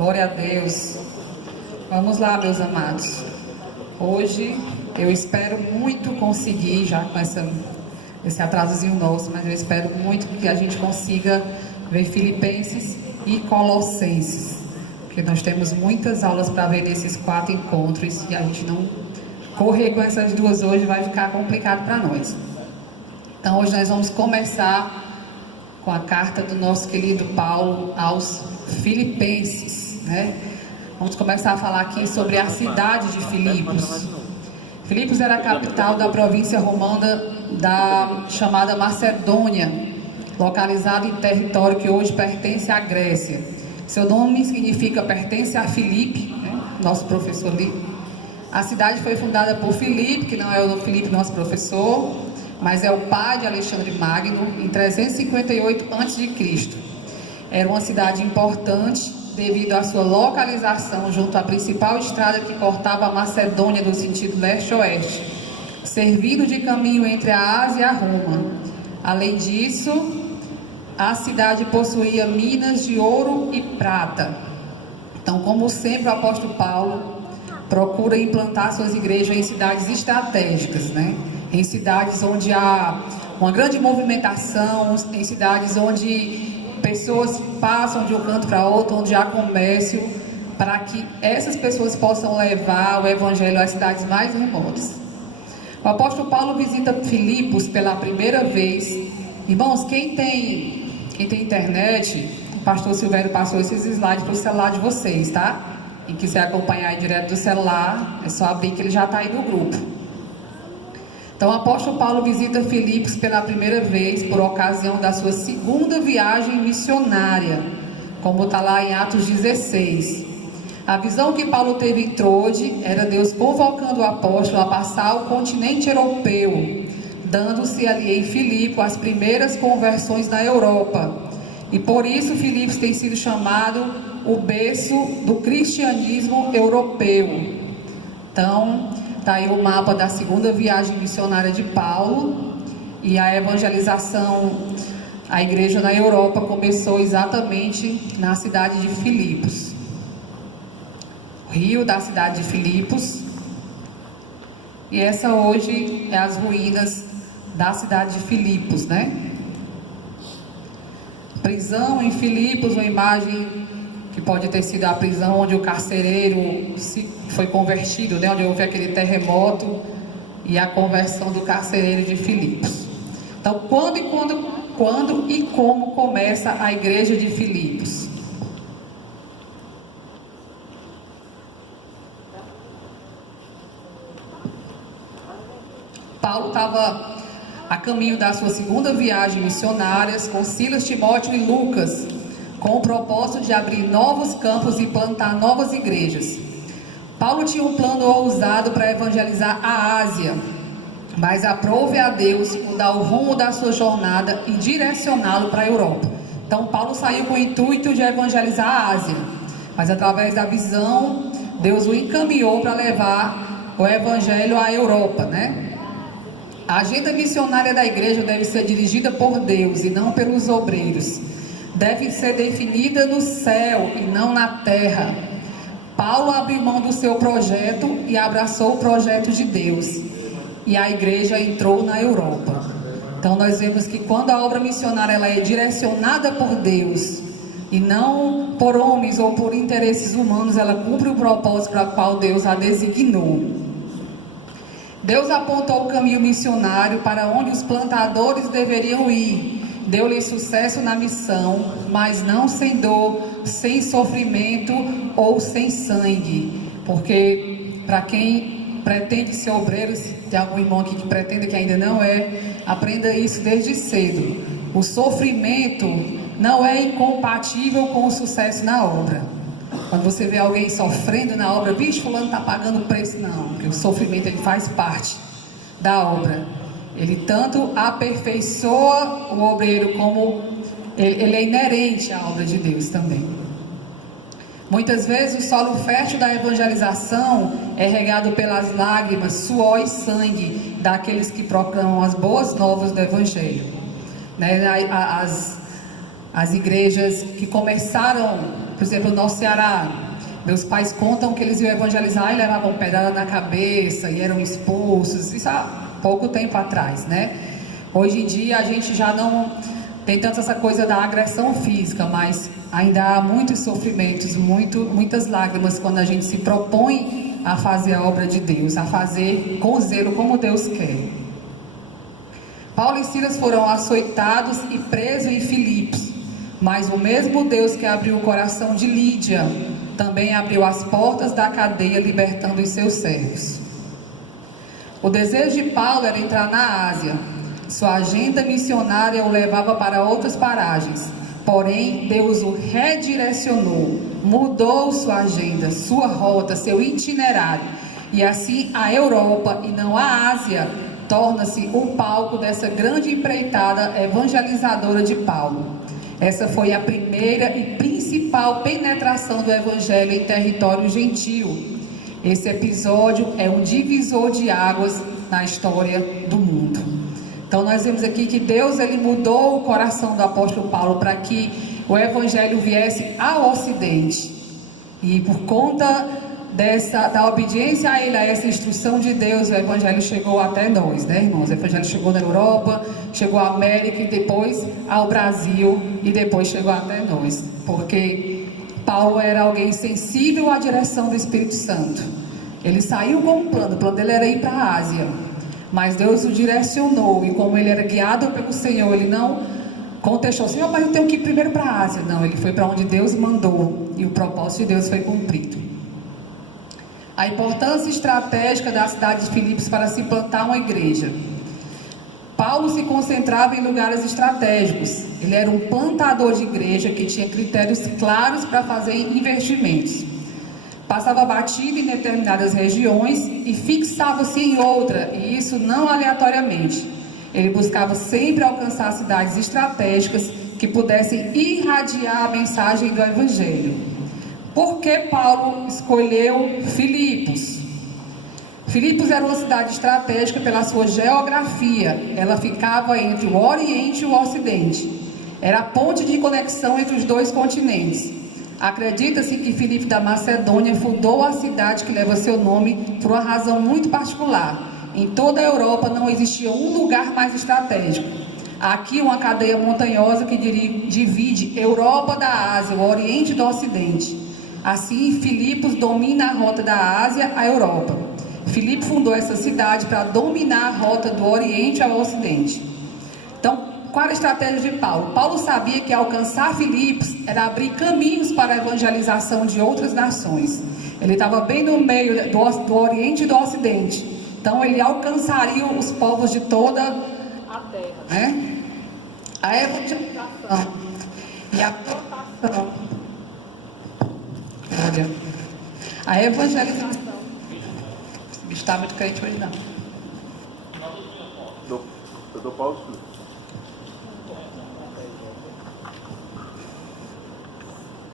Glória a Deus. Vamos lá, meus amados. Hoje eu espero muito conseguir, já com esse atrasozinho nosso, mas eu espero muito que a gente consiga ver Filipenses e Colossenses, porque nós temos muitas aulas para ver nesses 4 encontros e a gente não correr com essas duas hoje vai ficar complicado para nós. Então hoje nós vamos começar com a carta do nosso querido Paulo aos Filipenses, né? Vamos começar a falar aqui sobre a cidade de Filipos. Filipos era a capital da província romana chamada Macedônia, localizada em território que hoje pertence à Grécia. Seu nome significa pertence a Filipe, né? Nosso professor ali. A cidade foi fundada por Filipe, que não é o Filipe nosso professor, mas é o pai de Alexandre Magno, em 358 a.C. Era uma cidade importante devido à sua localização junto à principal estrada que cortava a Macedônia do sentido leste-oeste, servindo de caminho entre a Ásia e a Roma. Além disso, a cidade possuía minas de ouro e prata. Então, como sempre, o apóstolo Paulo procura implantar suas igrejas em cidades estratégicas, né? Em cidades onde há uma grande movimentação, em cidades onde pessoas passam de um canto para outro, onde há comércio, para que essas pessoas possam levar o evangelho às cidades mais remotas. O apóstolo Paulo visita Filipos pela primeira vez. Irmãos, quem tem internet, o pastor Silvério passou esses slides para o celular de vocês, tá? Quem quiser acompanhar aí direto do celular, é só abrir que ele já está aí no grupo. Então o apóstolo Paulo visita Filipos pela primeira vez por ocasião da sua segunda viagem missionária, como está lá em Atos 16. A visão que Paulo teve em Trode era Deus convocando o apóstolo a passar o continente europeu, dando-se ali em Filipe as primeiras conversões na Europa. E por isso Filipos tem sido chamado o berço do cristianismo europeu. Então, está aí o mapa da segunda viagem missionária de Paulo, e a evangelização, a igreja na Europa começou exatamente na cidade de Filipos. O rio da cidade de Filipos, e essa hoje é as ruínas da cidade de Filipos, né? Prisão em Filipos, uma imagem que pode ter sido a prisão onde o carcereiro foi convertido, né? Onde houve aquele terremoto e a conversão do carcereiro de Filipos. Então, quando e como começa a igreja de Filipos? Paulo estava a caminho da sua segunda viagem missionária com Silas, Timóteo e Lucas, com o propósito de abrir novos campos e plantar novas igrejas. Paulo tinha um plano ousado para evangelizar a Ásia, mas aprove a Deus mudar o rumo da sua jornada e direcioná-lo para a Europa. Então Paulo saiu com o intuito de evangelizar a Ásia, mas através da visão, Deus o encaminhou para levar o evangelho à Europa, né? A agenda missionária da igreja deve ser dirigida por Deus e não pelos obreiros. Deve ser definida no céu e não na terra. Paulo abriu mão do seu projeto e abraçou o projeto de Deus. E a igreja entrou na Europa. Então nós vemos que quando a obra missionária ela é direcionada por Deus e não por homens ou por interesses humanos, ela cumpre o propósito para o qual Deus a designou. Deus apontou o caminho missionário para onde os plantadores deveriam ir. Deu-lhe sucesso na missão, mas não sem dor, sem sofrimento ou sem sangue. Porque para quem pretende ser obreiro, se tem algum irmão aqui que pretende que ainda não é, aprenda isso desde cedo. O sofrimento não é incompatível com o sucesso na obra. Quando você vê alguém sofrendo na obra, bicho, fulano está pagando o preço, não, porque o sofrimento ele faz parte da obra. Ele tanto aperfeiçoa o obreiro, como ele é inerente à obra de Deus também. Muitas vezes o solo fértil da evangelização é regado pelas lágrimas, suor e sangue daqueles que proclamam as boas novas do Evangelho, né? As igrejas que começaram Por exemplo, no nosso Ceará, meus pais contam que eles iam evangelizar e levavam pedrada na cabeça e eram expulsos. Isso há pouco tempo atrás, né? Hoje em dia a gente já não tem tanto essa coisa da agressão física, mas ainda há muitos sofrimentos, muitas lágrimas quando a gente se propõe a fazer a obra de Deus, a fazer com zelo como Deus quer. Paulo e Silas foram açoitados e presos em Filipos, mas o mesmo Deus que abriu o coração de Lídia também abriu as portas da cadeia, libertando os seus servos. O desejo de Paulo era entrar na Ásia. Sua agenda missionária o levava para outras paragens. Porém, Deus o redirecionou, mudou sua agenda, sua rota, seu itinerário. E assim a Europa, e não a Ásia, torna-se um palco dessa grande empreitada evangelizadora de Paulo. Essa foi a primeira e principal penetração do Evangelho em território gentil. Esse episódio é um divisor de águas na história do mundo. Então nós vemos aqui que Deus ele mudou o coração do apóstolo Paulo para que o Evangelho viesse ao Ocidente. E por conta da obediência a ele, a essa instrução de Deus, o Evangelho chegou até nós, né, irmãos? O Evangelho chegou na Europa, chegou à América e depois ao Brasil e depois chegou até nós, porque Paulo era alguém sensível à direção do Espírito Santo. Ele saiu com um plano, o plano dele era ir para a Ásia, mas Deus o direcionou, e como ele era guiado pelo Senhor, ele não contestou, Senhor, mas eu tenho que ir primeiro para a Ásia. Não, ele foi para onde Deus mandou, e o propósito de Deus foi cumprido. A importância estratégica da cidade de Filipos para se plantar uma igreja. Paulo se concentrava em lugares estratégicos. Ele era um plantador de igreja que tinha critérios claros para fazer investimentos. Passava batido em determinadas regiões e fixava-se em outra, e isso não aleatoriamente. Ele buscava sempre alcançar cidades estratégicas que pudessem irradiar a mensagem do Evangelho. Por que Paulo escolheu Filipos? Filipos era uma cidade estratégica pela sua geografia. Ela ficava entre o Oriente e o Ocidente. Era a ponte de conexão entre os dois continentes. Acredita-se que Filipe da Macedônia fundou a cidade que leva seu nome por uma razão muito particular. Em toda a Europa não existia um lugar mais estratégico. Aqui uma cadeia montanhosa que divide Europa da Ásia, o Oriente do Ocidente. Assim, Filipos domina a rota da Ásia à Europa. Filipe fundou essa cidade para dominar a rota do Oriente ao Ocidente. Então, qual era a estratégia de Paulo? Paulo sabia que alcançar Filipos era abrir caminhos para a evangelização de outras nações. Ele estava bem no meio do Oriente e do Ocidente. Então, ele alcançaria os povos de toda a terra, né? A evangelização e a plantação. Olha, a evangelização. Esse bicho está muito crente hoje, não. Eu dou pausa.